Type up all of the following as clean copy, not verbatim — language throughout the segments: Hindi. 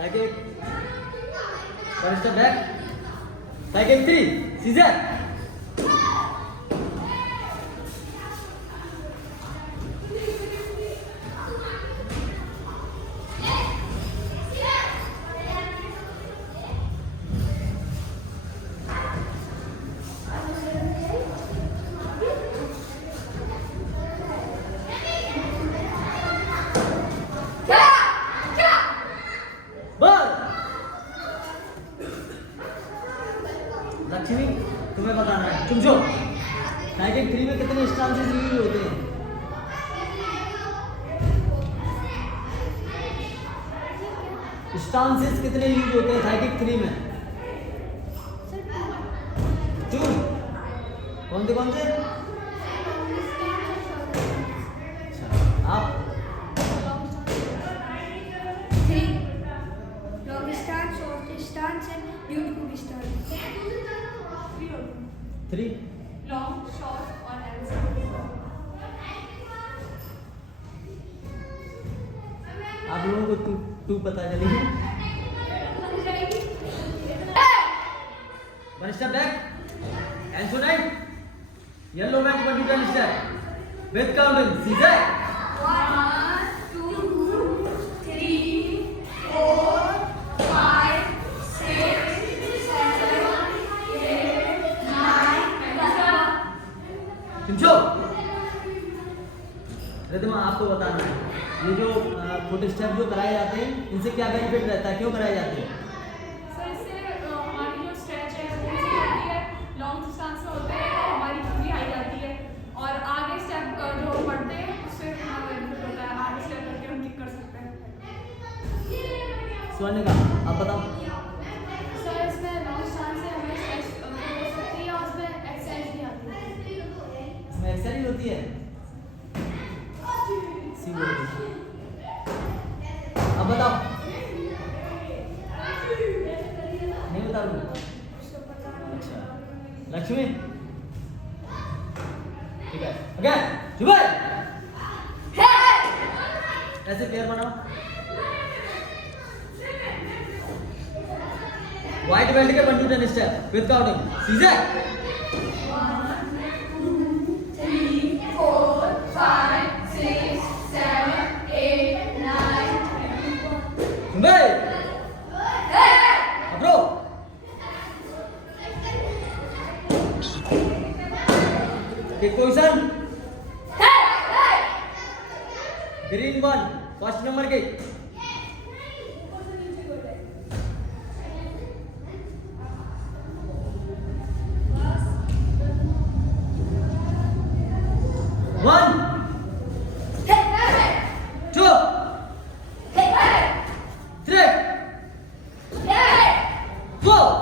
Psychic. One step back. Psychic 3. Caesar. Lakshmi तुम्हें बताना है। चुप जो साइकिल 3 में कितने स्टांसेस यूज होते हैं? स्टांसेस कितने यूज होते हैं साइकिल 3 में? चुप। कौन से? अच्छा आप थ्री लॉन्ग शॉर्ट और आप लोगों को टू पता चली। One step back and so night yellow man 20 step with counting सीधे 1 2 3 4 5 6 7 8 9 समझो। रिदमा आपको बताना है ये जो फुट स्टेप जो कराए जाते हैं इनसे क्या बेनिफिट रहता है, क्यों कराए जाते हैं? सर इससे हमारी जो स्ट्रेच है वो ईजी होती है, लॉन्ग डिस्टेंस में होते हैं तो हमारी थकवी हाई जाती है और आगे स्टेप जो बढ़ते हैं उससे हमारा बेनिफिट होता है, आगे स्टेप करके हम किक कर सकते हैं। स्वर्ण का आप बताओ। सर इसमें लॉन्ग डिस्टेंस से हमें स्ट्रेच हो सकती है और उसमें एक्सरसाइज भी आती है। इसमें एक्सरसाइज होती है। सी बोल अब बताओ। नहीं बता रहा। अच्छा लक्ष्मी ठीक है ओके जुबैर ऐसे पेयर बनाओ। व्हाइट बेल्ट के 1 to 10 स्टेप विद काउंटिंग सीधे 1 2 3 4 5 6 7 8 9 जुबैर ब्रो एक क्वेश्चन ग्रीन 1 फर्स्ट नंबर के one two three four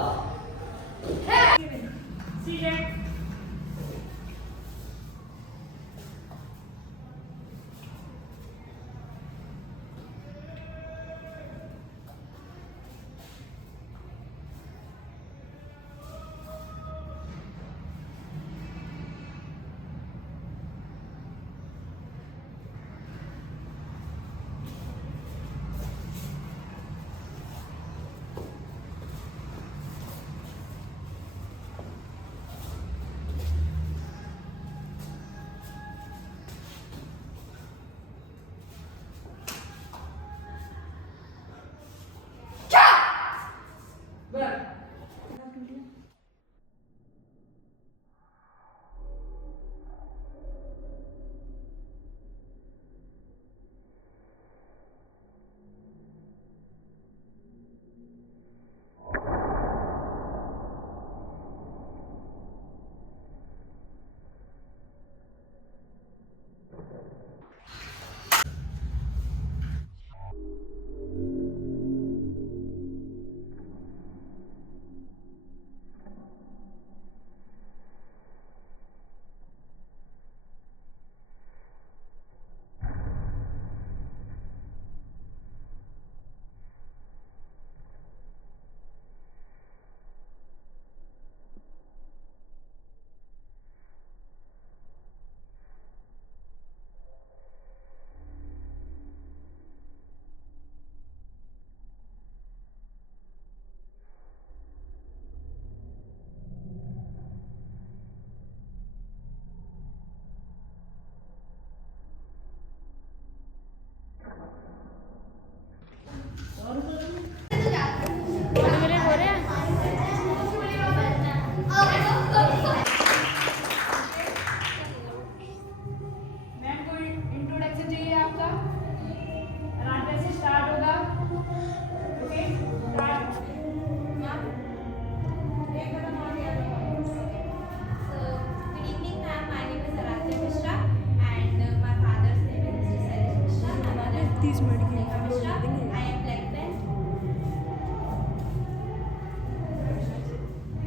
30 minute की Namaskar, अपलोड कर देंगे। I am Black Belt.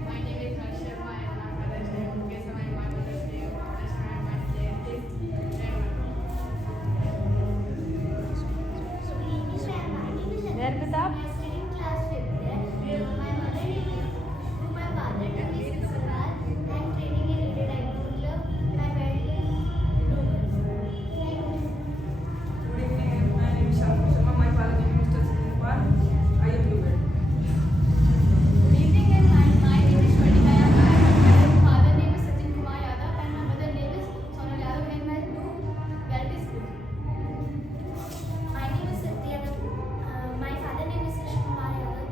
My name is Harsh Sharma and my father's name is Mukesh Sharma and my mother's name is Rajeshwari and my name is Rayman. Where Pratap? My studying class 5th. My mother name is my father name is Sarkar. I am training in Indian Idol Club. My band is Roman. Good evening, my name is Sharma Sharma. My father name is Mr. Sunil Kumar. I am Bluebird. Good evening, and my name is Shwanika Yadav. My father name is Sachin Kumar Yadav, and my mother name is Sonal Yadav, and my belt is blue. My name is Satya. My father name is Krish Kumar Yadav.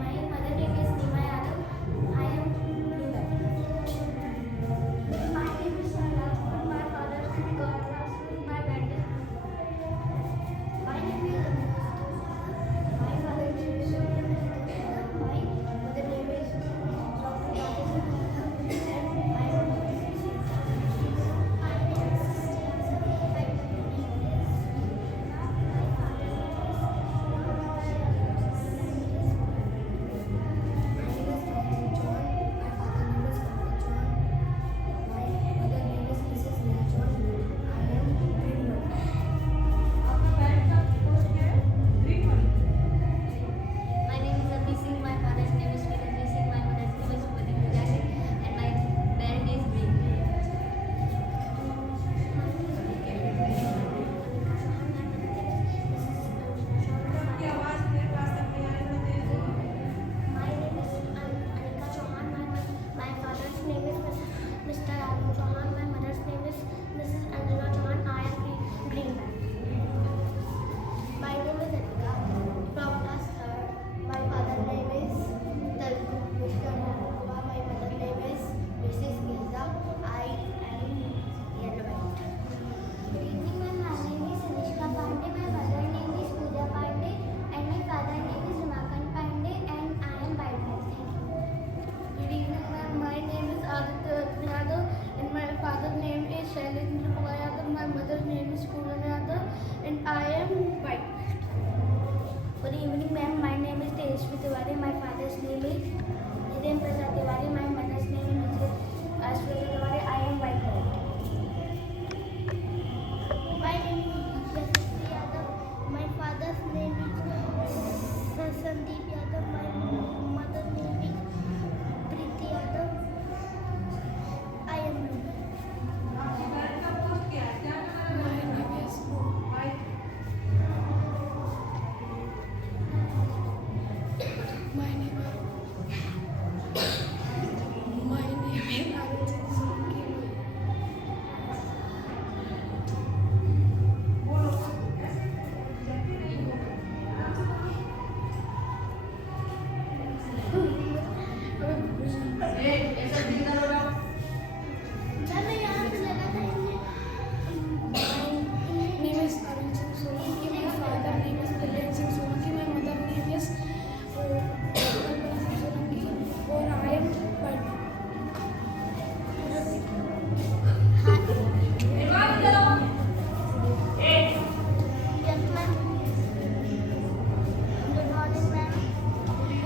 My mother name is Nima Yadav. I am blue belt. My name is Sarah. My father is Gaurav. My band is blue. My name is my father name is my mother name is Dr. Yadav. And I am आपका belt का code क्या है? Green one. My name is Abhi Singh. My father's name is Virendra Singh. My mother's name is Subhadri Pujari, and my band is green. आपकी आवाज मेरे पास तक नहीं आ रही है, तेज बोलो। My name is Anika Chauhan. My father's name is Mr. Arun Chauhan. My mother's name is Mrs. Anjana Chauhan. I am green band. My name is Anika from class 3rd. My father's name is Mr. Kumar. My mother's name is Mrs. Mirza. I am yellow belt. Good evening, ma'am. My name is Anishka Pandey. My mother's name is Pooja Pandey, and my father's name is Ramakant Pandey, and I am white belt. Thank you. Good evening, ma'am. My name is Aditya Yadav, and my father's name is Shailendra Kumar Yadav. My mother's name is Poonam Yadav, and I am white belt. Good evening, ma'am. My name is Tejasvi Tiwari. My father's name is Hiren Prasad Tiwari. My mother's name is Ashwata Tiwari. I am white belt. My name is Yashasvi Yadav. My father's name is Sandeep Yadav. My mother's name is Preeti Yadav. I am blue belt. आपकी belt का code क्या है? क्या नंबर है? My name is White. My name is Arun Solanki. बोलो। ऐसे जैसे नहीं बोलो। ऐसा दिन करो ना। मैंने यहाँ से लगा था इन्हें। My name is Arun Singh Solanki. My father name is Dhiren Singh Solanki. My mother name is Kalpana Singh Solanki. और I am white belt. Yes, ma'am. Good morning, ma'am. Good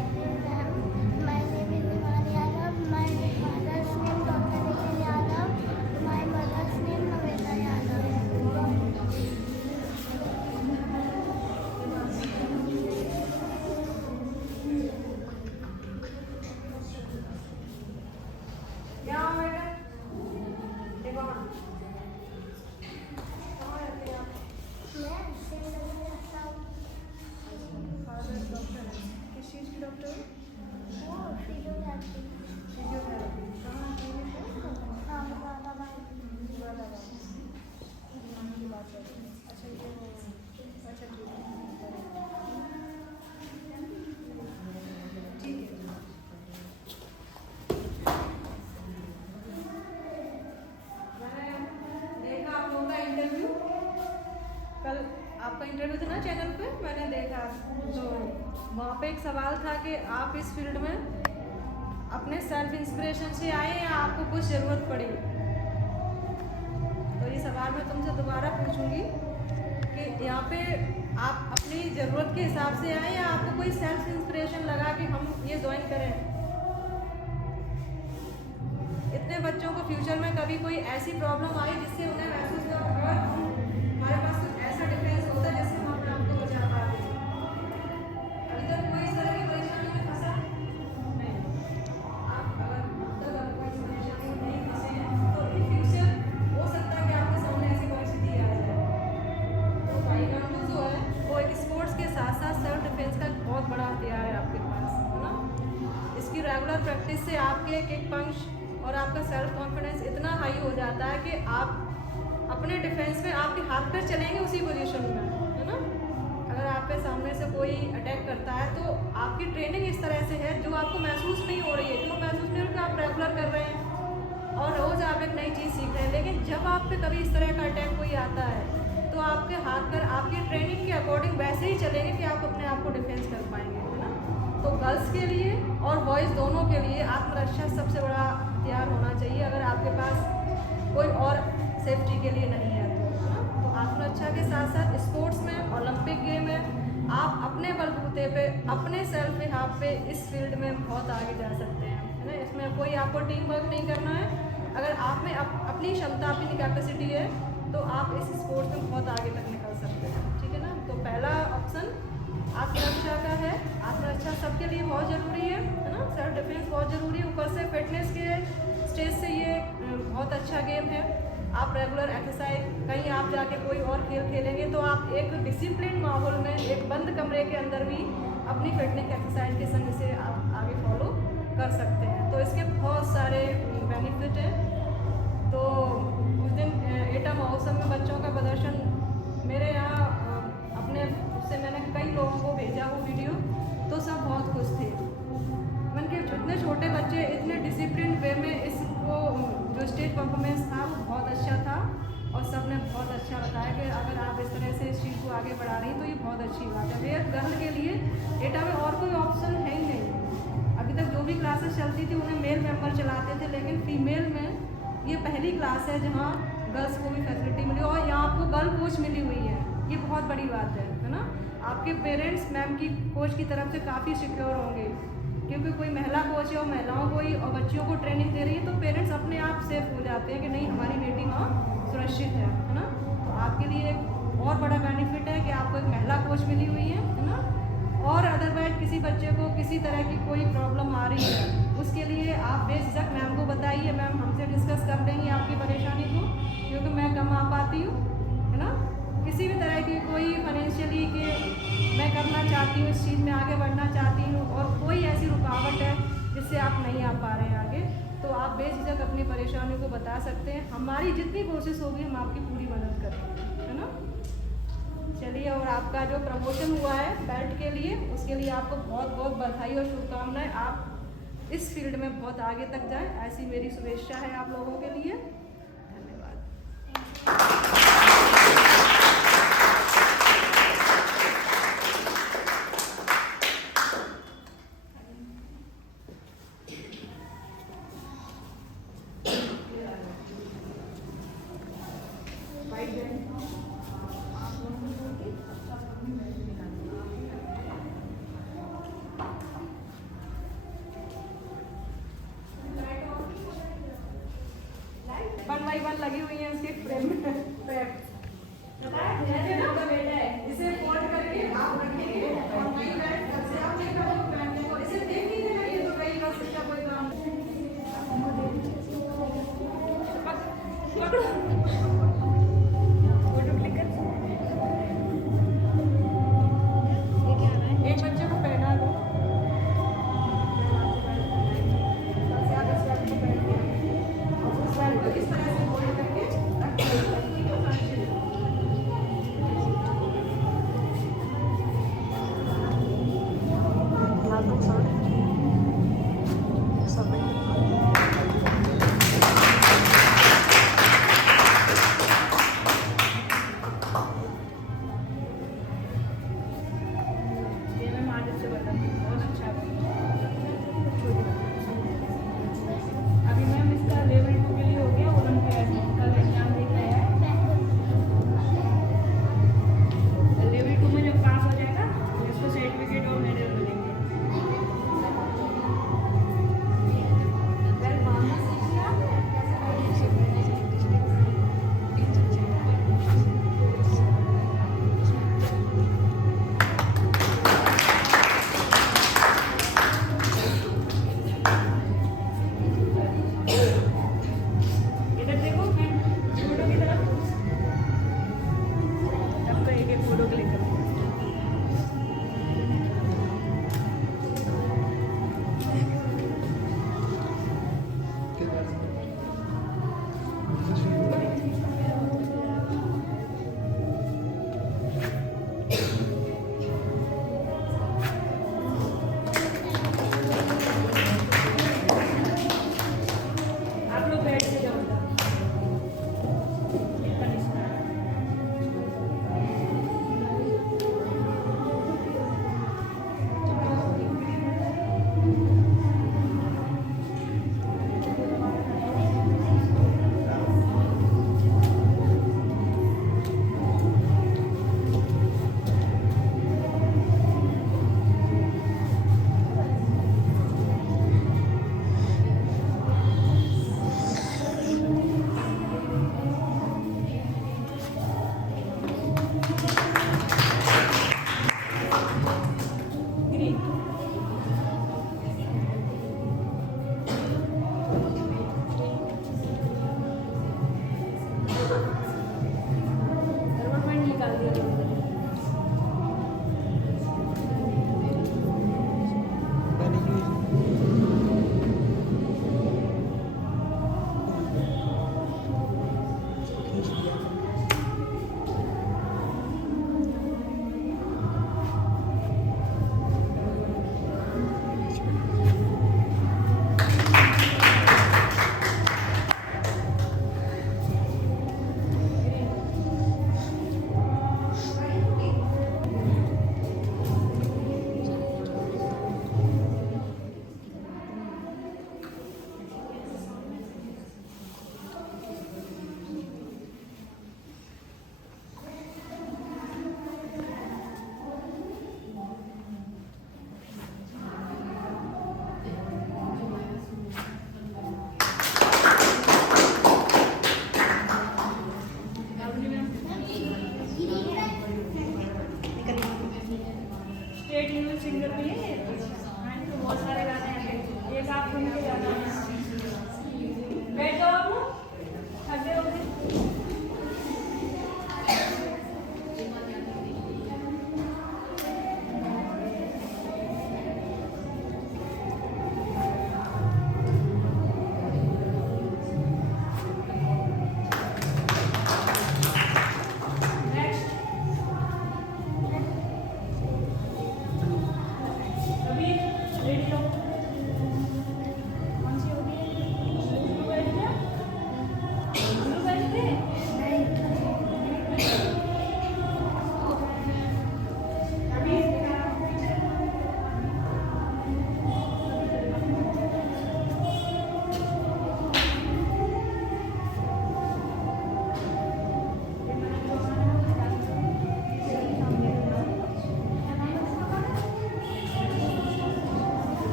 evening, ma'am. My name is Himani Yadav. My father's name Dr. Nikhil Yadav. My mother's name Navita Yadav. क्या हुआ बेटा? देखो हाँ। कहाँ रहते हैं आप? मैं सिंगल रहता हूँ। फादर डॉक्टर है। किस चीज़ की डॉक्टर है? वो फिजियोथेरेपी। फिजियोथेरेपी। कहाँ क्लिनिक है? हाँ, मुरादाबाद। मुरादाबाद। की बात है। अच्छा ये अच्छा ठीक है। ठीक है। मैंने देखा आप लोगों का इंटरव्यू कल, आपका इंटरव्यू था ना चैनल पे, मैंने देखा तो वहाँ पे एक सवाल था कि आप इस फील्ड में अपने सेल्फ इंस्पिरेशन से आए या आपको कुछ ज़रूरत पड़ी। तो ये सवाल मैं तुमसे दोबारा पूछूंगी कि यहाँ पे आप अपनी ज़रूरत के हिसाब से आए या आपको कोई सेल्फ इंस्पिरेशन लगा कि हम ये ज्वाइन करें? इतने बच्चों को फ्यूचर में कभी कोई ऐसी प्रॉब्लम आई जिससे उन्हें महसूस हुआ और हमारे पास कुछ ऐसा डिफरेंस होता है जिससे हम अपने आप को बचा पाते हैं। अभी तक कोई इस तरह की परेशानी में फंसा नहीं? आप अगर अब तक अगर कोई इस परेशानी में नहीं फंसे हैं तो इन फ्यूचर हो सकता है कि आपके सामने ऐसी परिस्थिति आ जाए। तो ताइक्वांडो जो है वो एक स्पोर्ट्स के साथ साथ सेल्फ डिफेंस का एक बहुत बड़ा हथियार है आपके पास, है ना? इसकी रेगुलर प्रैक्टिस से आपके किक पंच और आपका सेल्फ कॉन्फिडेंस इतना हाई हो जाता है कि आप अपने डिफेंस में आपके हाथ पे चलेंगे उसी पोजीशन में, है ना? अगर आपके सामने से कोई अटैक करता है तो आपकी ट्रेनिंग इस तरह से है जो आपको महसूस नहीं हो रही है, जो महसूस नहीं हो रही है आप रेगुलर कर रहे हैं और रोज़ आप एक नई चीज़ सीख रहे हैं। लेकिन जब आप पे कभी इस तरह का अटैक कोई आता है तो आपके हाथ पर आपकी ट्रेनिंग के अकॉर्डिंग वैसे ही चलेंगे कि आप अपने आप को डिफेंस कर पाएंगे, है ना? तो गर्ल्स के लिए और बॉयज़ दोनों के लिए आत्मरक्षा सबसे बड़ा हथियार होना चाहिए अगर आपके पास कोई और सेफ्टी के लिए नहीं है तो, है ना? तो आत्मरक्षा के साथ साथ स्पोर्ट्स में, ओलंपिक गेम में आप अपने बलबूते पे, अपने सेल्फ बिहाफ पे इस फील्ड में बहुत आगे जा सकते हैं, है ना? इसमें कोई आपको टीम वर्क नहीं करना है। अगर आप में अपनी क्षमता, अपनी कैपेसिटी है तो आप इस स्पोर्ट्स में बहुत आगे तक निकल सकते हैं, ठीक है ना? तो पहला ऑप्शन आत्मरक्षा का है। आत्मरक्षा सबके लिए बहुत ज़रूरी है ना? सेल्फ डिफेंस बहुत ज़रूरी है। ऊपर से फिटनेस के स्टेज से ये बहुत अच्छा गेम है। आप रेगुलर एक्सरसाइज, कहीं आप जाके कोई और खेल खेलेंगे तो आप एक डिसिप्लिन माहौल में, एक बंद कमरे के अंदर भी अपनी फिटनेस एक्सरसाइज के संग से आप आगे फॉलो कर सकते हैं। तो इसके बहुत सारे बेनिफिट हैं। तो उस दिन एटा महोत्सव में बच्चों का प्रदर्शन मेरे यहाँ अपने से मैंने कई लोगों को भेजा वो वीडियो, तो सब बहुत खुश थे। मैंने कि इतने छोटे बच्चे इतने डिसिप्लिन वे में इसको जो स्टेज परफॉर्मेंस था वो बहुत अच्छा था और सब ने बहुत अच्छा बताया कि अगर आप इस तरह से इस चीज़ को आगे बढ़ा रही हैं तो ये बहुत अच्छी बात है। वे गर्ल के लिए एटा में और कोई ऑप्शन है ही नहीं। अभी तक जो भी क्लासेस चलती थी उन्हें मेल मेंबर चलाते थे, लेकिन फीमेल में ये पहली क्लास है जहाँ गर्ल्स को भी फैसिलिटी मिली और यहाँ आपको गर्ल कोच मिली हुई है। ये बहुत बड़ी बात है ना? आपके पेरेंट्स मैम की कोच की तरफ से काफ़ी सिक्योर होंगे क्योंकि कोई महिला कोच है और महिलाओं को ही और बच्चियों को ट्रेनिंग दे रही है, तो पेरेंट्स अपने आप सेफ हो जाते हैं कि नहीं हमारी बेटी वहाँ सुरक्षित है ना? तो आपके लिए एक बहुत बड़ा बेनिफिट है कि आपको एक महिला कोच मिली हुई है ना? और अदरवाइज किसी बच्चे को किसी तरह की कोई प्रॉब्लम आ रही है उसके लिए आप बेझिझक मैम को बताइए, मैम हमसे डिस्कस कर देंगी आपकी परेशानी को, क्योंकि मैं कम आ पाती हूँ, है ना? किसी भी तरह की कोई फाइनेंशियली कि मैं करना चाहती हूँ, इस चीज़ में आगे बढ़ना चाहती हूँ और कोई ऐसी रुकावट है जिससे आप नहीं आ पा रहे हैं आगे, तो आप बेझिझक अपनी परेशानी को बता सकते हैं। हमारी जितनी कोशिश होगी हम आपकी पूरी मदद करेंगे, है ना? चलिए, और आपका जो प्रमोशन हुआ है बेल्ट के लिए, उसके लिए आपको बहुत बहुत बधाई और शुभकामनाएं। आप इस फील्ड में बहुत आगे तक जाएं, ऐसी मेरी शुभेच्छा है आप लोगों के लिए। धन्यवाद। वन बाई वन लगी हुई है उसके फ्रेम में। इसे फोल्ड करके आप रखेंगे और वही बैठ घर से आप लेकर वो पहनते हैं और इसे देख लीजिए ना, ये तो कहीं कर सकता कोई काम। एक बच्चे को पहना दो, इस तरह से फोल्ड करके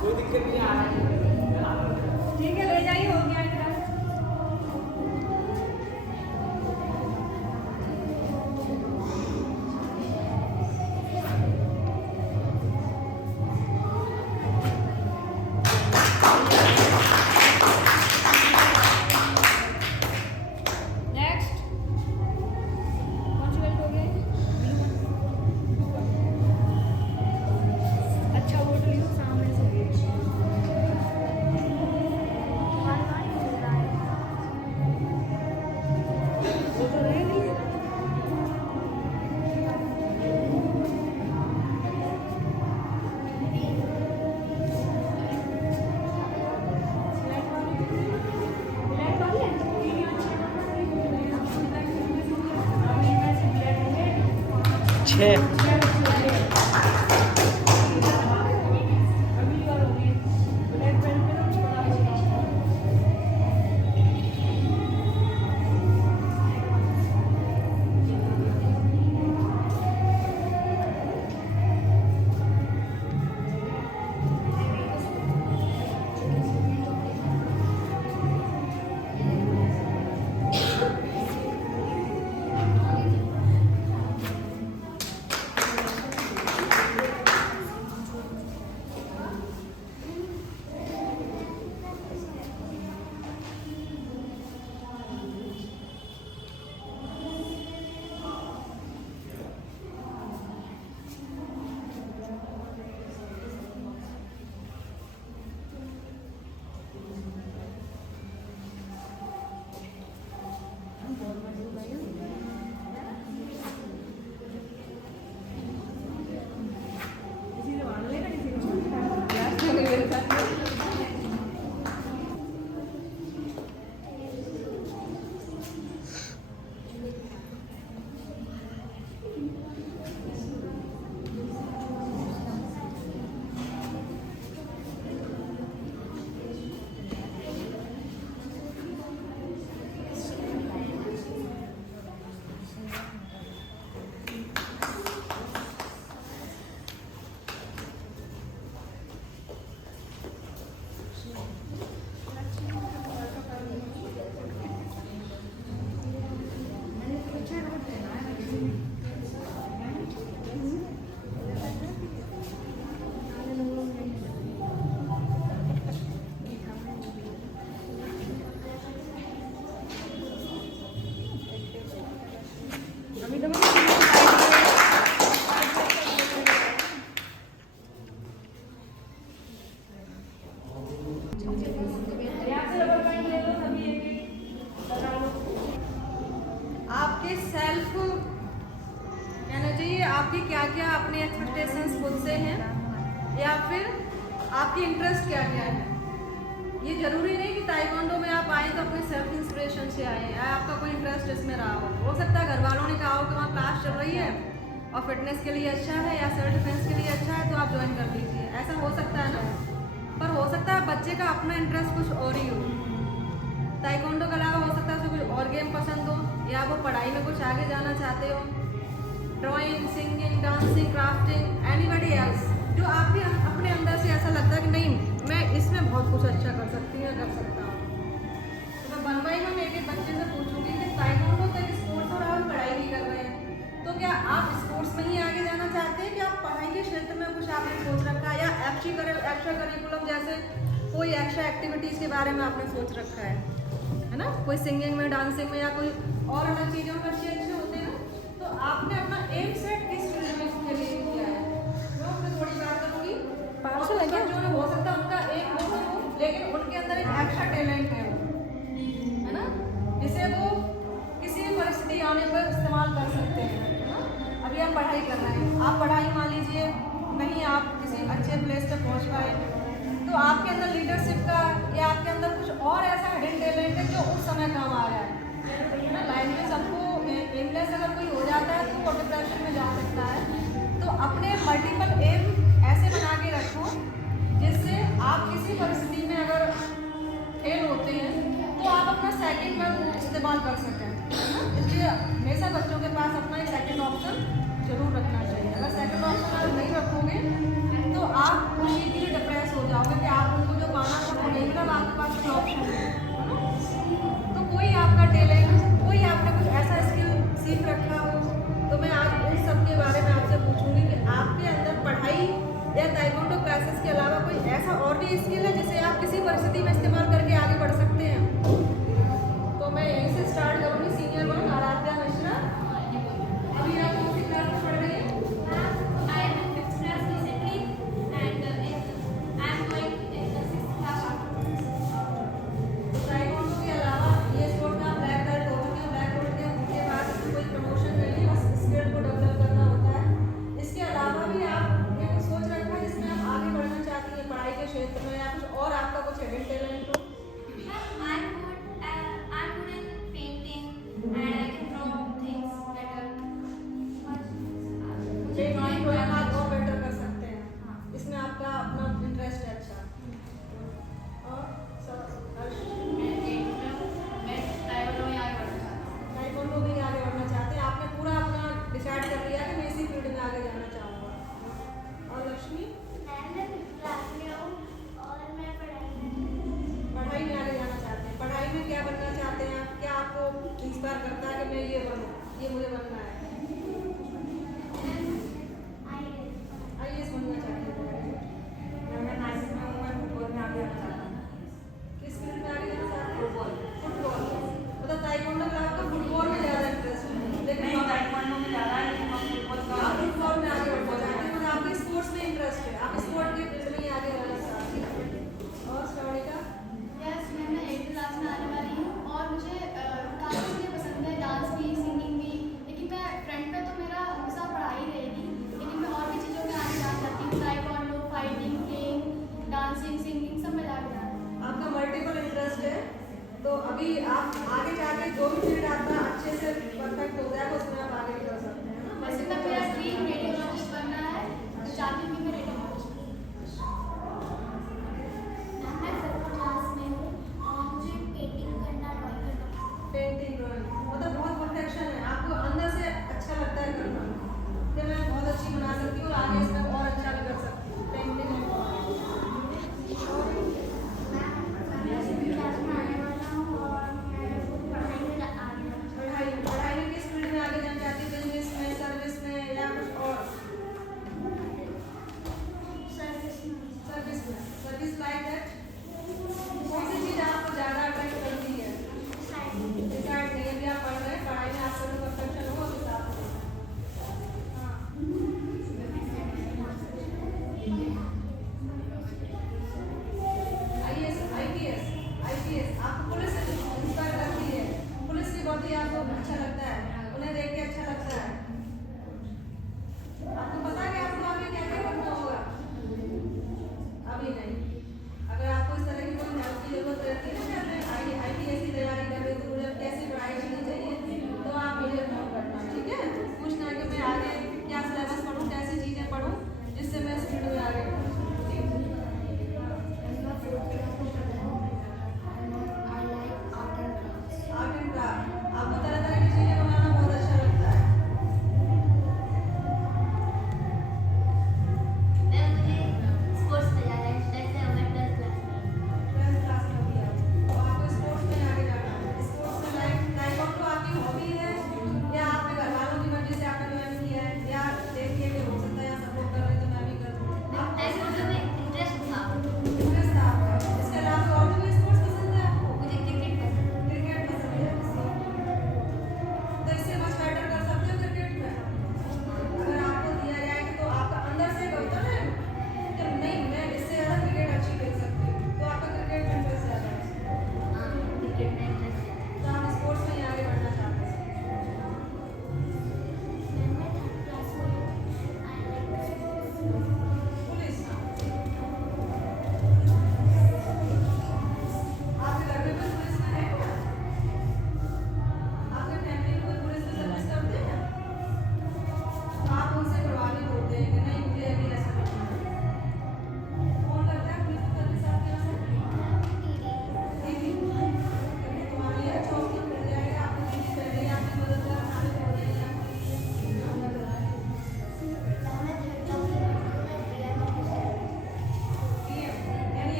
ठीक है, ले जाइए, हो गया इनका। नेक्स्ट कौन सी बेल्ट हो गई? अच्छा वोट लियो सामने से। वो तो रह गई। ब्लैक वाली है? छः आपके सेल्फ कहना चाहिए आपकी क्या क्या अपने एक्सपेक्टेशंस खुद से हैं या फिर आपकी इंटरेस्ट क्या क्या है। ये जरूरी नहीं कि ताइक्वांडो में आप आए तो अपने सेल्फ इंस्पिरेशन से आए या आपका कोई इंटरेस्ट इसमें रहा हो सकता है घर वालों ने कहा हो कि वहाँ क्लास चल रही है और फिटनेस के लिए अच्छा है या सेल्फ डिफेंस के लिए अच्छा है तो आप ज्वाइन कर लीजिए, ऐसा हो सकता है ना। पर हो सकता है बच्चे का अपना इंटरेस्ट कुछ और ही हो, ताइक्वांडो के अलावा हो सकता है उसे कुछ और गेम पसंद हो या वो पढ़ाई में कुछ आगे जाना चाहते हो, drawing, singing, dancing, crafting, anybody else, जो आप भी अपने अंदर से ऐसा लगता है कि नहीं मैं इसमें बहुत कुछ अच्छा कर सकती हूँ, कर सकता हूँ। तो मैं बनवाई में एक बच्चे से पूछूंगी कि ताइक्वांडो तक स्पोर्ट्स और आप पढ़ाई भी कर रहे हैं तो क्या आप स्पोर्ट्स में ही आगे जाना चाहते हैं कि आप पढ़ाई के क्षेत्र में कुछ आपने सोच रखा है या एक्स्ट्रा करिकुलम जैसे कोई एक्स्ट्रा एक्टिविटीज़ के बारे में आपने सोच रखा है ना, कोई सिंगिंग में, डांसिंग में या कोई और अलग चीज़ों में अच्छे होते हैं ना, तो आपने अपना एम सेट किस फील्ड में इसके लिए किया है। मैं उसमें थोड़ी बात करूँगी। बच्चों में हो सकता है उनका एक हो लेकिन उनके अंदर एक एक्स्ट्रा टैलेंट है ना, जिसे वो किसी भी परिस्थिति आने पर इस्तेमाल कर सकते हैं, है ना। अभी आप पढ़ाई कर रहे हैं, आप पढ़ाई मान लीजिए नहीं आप किसी अच्छे प्लेस पर पहुँच पाए तो आपके अंदर लीडरशिप का या आपके अंदर कुछ और ऐसा हिडन टैलेंट है जो उस समय काम आ रहा है ना। लाइफ में सबको एमलेस अगर कोई हो जाता है तो वो डिप्रेशन में जा सकता है। तो अपने मल्टीपल एम ऐसे बना के रखो जिससे आप किसी परिस्थिति में अगर फेल होते हैं तो आप अपना सेकंड में इस्तेमाल कर सकें, है ना। इसलिए हमेशा बच्चों के पास अपना एक सेकंड ऑप्शन जरूर रखना चाहिए। अगर सेकंड ऑप्शन आप नहीं रखोगे तो आप उसी के लिए डिप्रेस हो जाओगे। आपके अंदर पढ़ाई या ताइक्वांडो क्लासेस के अलावा कोई ऐसा और भी स्किल है जिसे आप किसी परिस्थिति में इस्तेमाल करके आगे बढ़ सकते हैं? तो मैं यहीं से स्टार्ट करूँगी। सीनियर 1 आराध्या मिश्रा, अभी आप कौन सी क्लास में पढ़ रही हैं? I am in 5th class recently and I am going in the 6th class after. Taekwondo के अलावा ये स्पोर्ट में आप ब्लैक बेल्ट हो चुके हैं। ब्लैक बेल्ट के बाद कोई प्रमोशन नहीं है, बस स्किल को डेवलप करना होता है। इसके अलावा भी आप ये सोच रखा है जिसमें आप आगे बढ़ना चाहती हैं पढ़ाई के क्षेत्र में, या कुछ और आपका कुछ हिडन टैलेंट हो? I'm good in painting and I can draw things better. Painting drawing आप और बेटर कर सकते हैं, इसमें आपका अपना इंटरेस्ट है। अच्छा, और मैं ताइक्वांडो में आगे बढ़ना चाहता हूँ। ताइक्वांडो में आगे बढ़ना चाहते हैं, आपने पूरा अपना डिसाइड कर लिया कि मैं इसी फील्ड में आगे जाना चाहूँगा। और लक्ष्मी, मैं 5th class में हूँ और मैं पढ़ाई में आगे जाना चाहते हैं। पढ़ाई में क्या बनना चाहते हैं आप? क्या आपको इंस्पायर करता है कि मैं ये बनूँ, ये मुझे बनना है? IAS बनना चाहते हैं। मैं 9th में हूँ, मैं फुटबॉल में आगे आना चाहता हूँ। किस फील्ड में आगे जाना चाहते हैं? फुटबॉल। मतलब ताइक्वांडो के अलावा फुटबॉल में ज़्यादा इंटरेस्ट है, लेकिन नहीं, ताइक्वांडो में ज़्यादा है, लेकिन हम फुटबॉल का आप फुटबॉल में आगे बढ़ना चाहते हैं। मतलब आपके स्पोर्ट्स में इंटरेस्ट है, आप स्पोर्ट के फील्ड में ही आगे बढ़ना चाहते हैं। और श्रावणिका, यस, मैं 8th क्लास में आने वाली हूँ और मुझे काफ़ी चीज़ें पसंद है, डांस भी, सिंगिंग भी। लेकिन मैं फ्रंट पे तो मेरा हमेशा पढ़ाई रहेगी, लेकिन मैं और भी चीज़ों में आगे जाना चाहती हूँ। Taekwondo, fighting, playing, dancing, singing सब में आगे जाना है। आपका मल्टीपल इंटरेस्ट है, तो अभी आप आगे जाके जो भी फील्ड आपका अच्छे से परफेक्ट हो जाएगा उसमें आप आगे निकल सकते हैं ना। वैसे तो मेरा ड्रीम रेडियोलॉजिस्ट बनना है, मैं चाहती हूँ कि मैं रेडियोलॉजिस्ट बनूँ। मैं 5th क्लास में हूँ और मुझे पेंटिंग करना, ड्राइंग करना पेंटिंग ड्राइंग मतलब बहुत परफेक्शन है, आपको अंदर से अच्छा लगता है करना कि मैं बहुत अच्छी बना सकती हूँ और आगे इसमें और अच्छा भी कर सकती हूँ। पेंटिंग है। मैं 7th क्लास में आने वाला हूँ और मैं पढ़ाई में आगे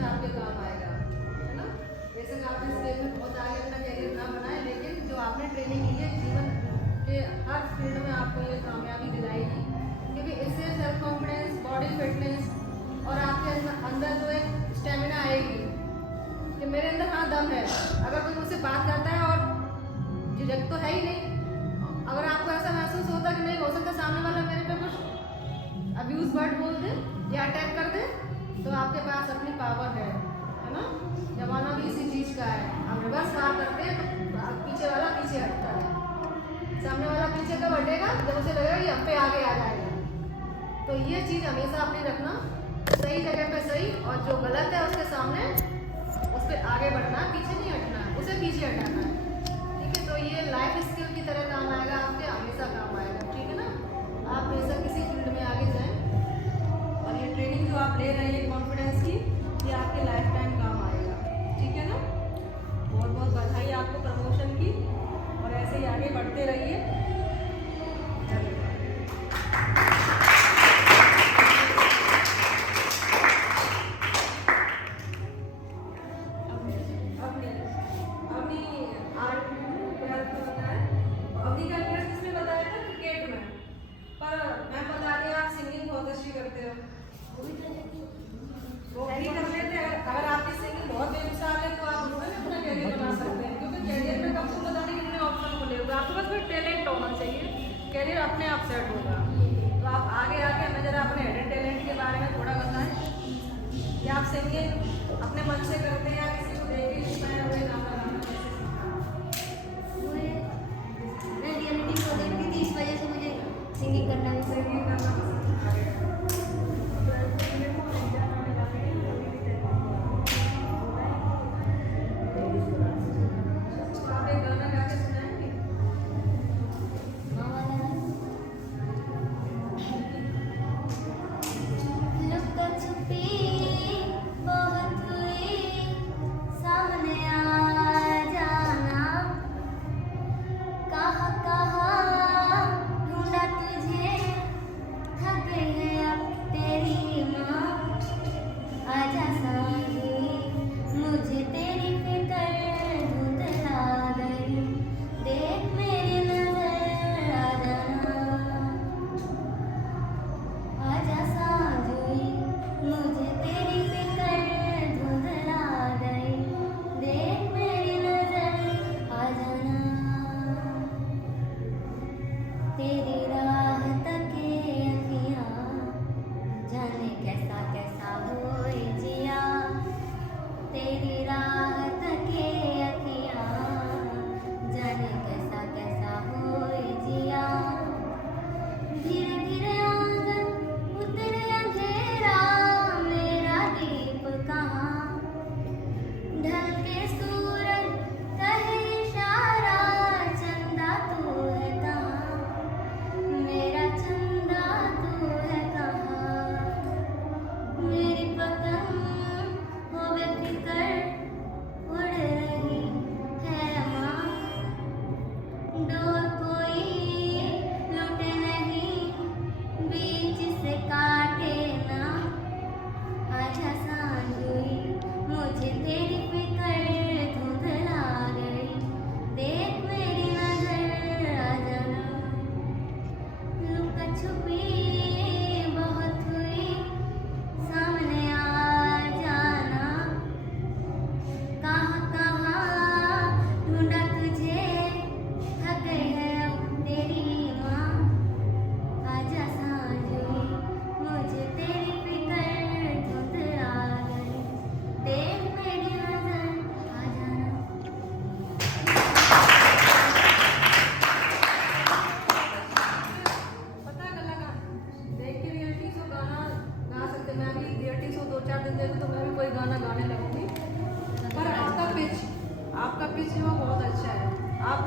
में आपके काम आएगा, है ना। बेशक आप इस फील्ड में बहुत आगे अपना कैरियर ना बनाए, लेकिन जो आपने ट्रेनिंग ली है जीवन के हर फील्ड में आपको ये कामयाबी दिलाएगी, क्योंकि इससे सेल्फ कॉन्फिडेंस, बॉडी फिटनेस और आपके अंदर जो एक स्टेमिना आएगी कि मेरे अंदर हाँ दम है। अगर कोई मुझसे बात करता है और झिझक तो है ही नहीं, अगर आपको ऐसा महसूस होता कि नहीं हो सकता सामने वाला मेरे पे कुछ अब्यूज वर्ड बोल दे या अटैक कर दे, तो आपके पास अपनी पावर है ना। जमाना भी इसी चीज़ का है, हम रिवर्स बात करते हैं तो पीछे वाला पीछे हटता है, सामने वाला पीछे कब हटेगा जब उसे लगेगा कि हम पे आगे आ जाएगा। तो ये चीज़ हमेशा अपनी रखना, सही जगह पे सही, और जो गलत है उसके सामने उस पर आगे बढ़ना, पीछे नहीं हटना, उसे पीछे हटाना है, ठीक है। तो ये लाइफ स्किल की तरह काम आएगा, आपके हमेशा काम आएगा, ठीक है ना। आप हमेशा किसी फील्ड में आगे जाएं, और ये ट्रेनिंग जो आप ले रहे हैं कॉन्फिडेंस की, ये आपके लाइफ टाइम काम आएगा, ठीक है ना। बहुत बहुत बधाई आपको प्रमोशन की, और ऐसे ही आगे बढ़ते रहिए। वो भी कर लेते हैं। अगर आपकी सिंगिंग बहुत बेमिसाल है तो आप उसमें भी अपना कैरियर बना सकते हैं, क्योंकि कैरियर में कब तक बताने कितने ऑप्शन खुले हुए, आपके पास कोई टैलेंट होना चाहिए, कैरियर अपने आप सेट होगा। तो आप आगे आके हमें जरा अपने हिडन टैलेंट के बारे में थोड़ा बताएं, या आप सिंगिंग अपने मन से करते हैं या किसी को देख के इंस्पायर हुए गाना गाना कैसे सीखा? मैं रियलिटी शो देखती थी, इस वजह से मुझे सिंगिंग करना भी सिंगिंग करना पसंद है।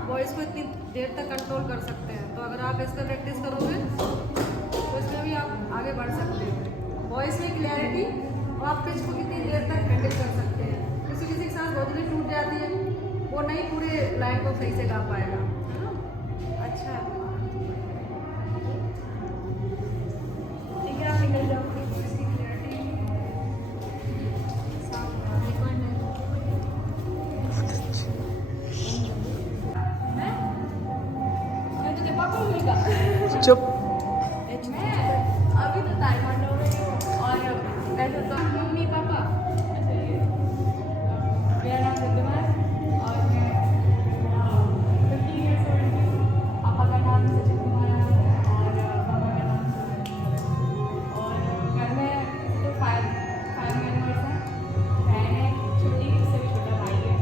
वॉइस को इतनी देर तक कंट्रोल कर सकते हैं, तो अगर आप इस पर प्रैक्टिस करोगे तो इसमें भी आप आगे बढ़ सकते हैं। वॉइस में क्लैरिटी और आप पिच को कितनी देर तक हैंडल कर सकते हैं। किसी किसी के साथ बहुत जल्दी टूट जाती है, वो नहीं पूरे लाइन को सही से गा पाएगा, है ना। अच्छा ठीक है, आप निकल जाओ। इसकी क्लैरिटी चुप। मैं अभी तो ताइक्वांडो में ही हूँ और वैसे तो मम्मी पापा ऐसे मेरा नाम रिद्धिमा है और मैं 15 ईयर्स ओल्ड हूँ। पापा का नाम सचिन कुमार है और मम्मा का नाम सुनीता। और घर में तो 5 मेम्बर्स हैं। बहन है छोटी, उससे भी छोटा भाई है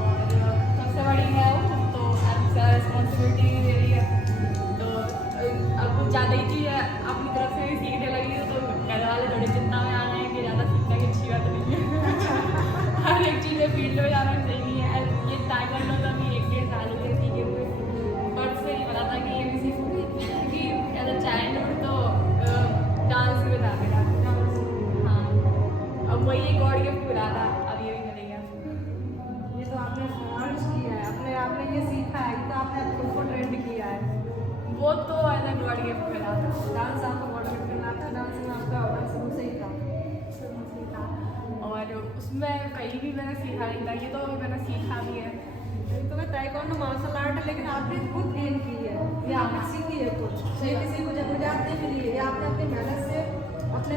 और सबसे बड़ी मैं हूँ तो रिस्पॉन्सिबिलिटी मेरी है। तो अब कुछ ज़्यादा ही चीज़ अपनी तरफ से भी सीखने लगी हूँ तो घर वाले थोड़ी चिंता में आ रहे हैं कि ज़्यादा सीखने की अच्छी बात नहीं है। हर एक चीज़ में फील्ड में जाना सही नहीं है। ये ताइक्वांडो का भी 1-1.5 साल हो गए सीखे हुए, बट से नहीं पता था कि ये भी सीखूँगी क्योंकि एज अ चाइल्डहुड तो डांस में था मेरा। हाँ, अब वही एक और गिफ्ट मिला था, अब ये भी मिलेगा। ये तो आपने डांस किया है, अपने आपने ये सीखा है, ये तो आपने खुद को ट्रेंड किया है। वो तो एज अ गॉड गिफ्ट मिला था। डांस आपको बॉलीवुड करना था, डांस में आपका अव्वल शुरू से ही था। और उसमें कहीं भी मैंने सीखा नहीं था, ये तो मैंने सीखा भी है। तो मैं ताइक्वांडो मार्शल आर्ट है लेकिन आपने खुद गेन की है, ये आपने सीखी है खुद, ये किसी को जरूरत नहीं मिली है, ये आपने अपनी मेहनत से अपने